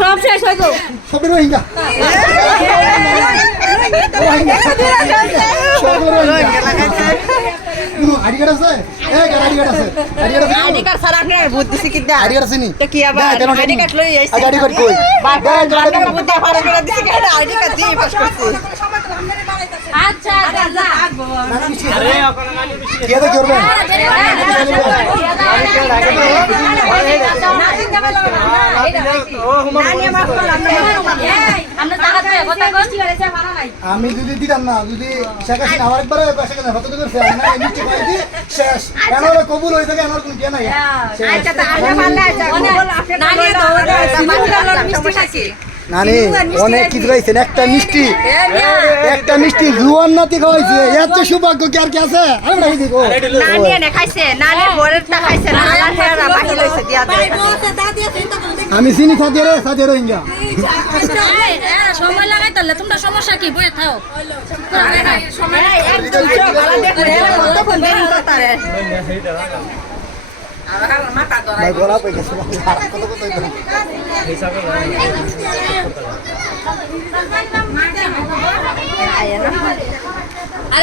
সব শেষ হইব সব রোহিঙ্গা আইডি কার্ড আছে আইডি কার্ড আছে আইডি কার্ড ছাড়া আপনি ভোট দিছি কিনা আইডি কার্ড আছে নি তো কি আবার আইডি কার্ড লই আইছি আইডি কার্ড কই ভোট দিয়ে পাস করে দিছি কেন আইডি কার্ড দিয়ে পাস করছি আচ্ছা যা আরে কে তো করবে আমি যদি দিতাম না যদি শেখ হাসিনা আমার একবার শেখ হাসিনা হতে করছে না নিচে পাইছি শেষ কেন কবুল হয়ে থাকে আমার কোনো জ্ঞান নাই নানি অনেক কিছু খাইছেন একটা মিষ্টি জুয়ান নাতি খাওয়াইছে এত সৌভাগ্য কি আর কি আছে আমি রাখি দিব নানি এনে খাইছে নানি বড়টা খাইছে না আমার হেরা বাকি লইছে দিয়া দে আমি চিনি সাথে রোহিঙ্গা সময় লাগাই তাহলে তোমরা সমস্যা কি বয়ে থাও সময় নাই একদম ভালো দেখে কতক্ষণ বেরিয়ে তারে ভাই গলা পড়ে গেছে কত আরে